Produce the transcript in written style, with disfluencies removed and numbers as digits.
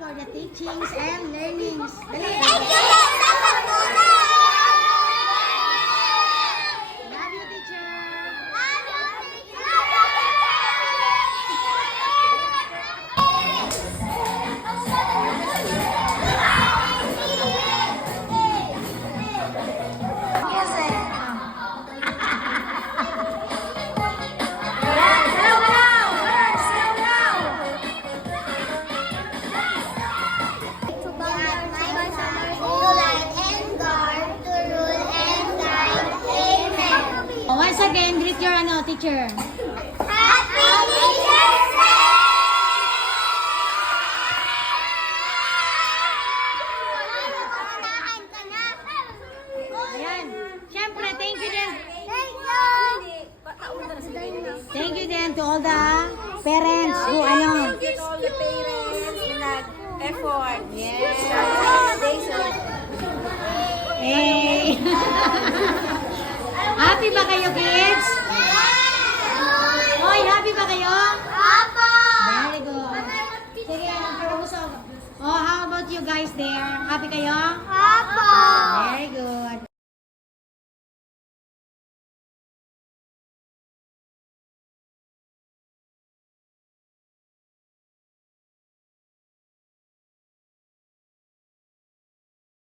for the teachings and learnings. Dali. Thank you, Tessa Fatula! Love you, teacher. Once again, greet your teacher. Happy Teacher's Day! Ayan. Siyempre, thank you din. Thank you din to all the parents who Thank you to all the parents who nag-effort. Yes. Hey. Hey. Happy ba kayo, kids? Hoy, happy ba kayo? Very good. Sige, nagkaroon. Oh, how about you guys there? Happy kayo? Very good.